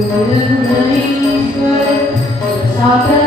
一个人一睡，多少年。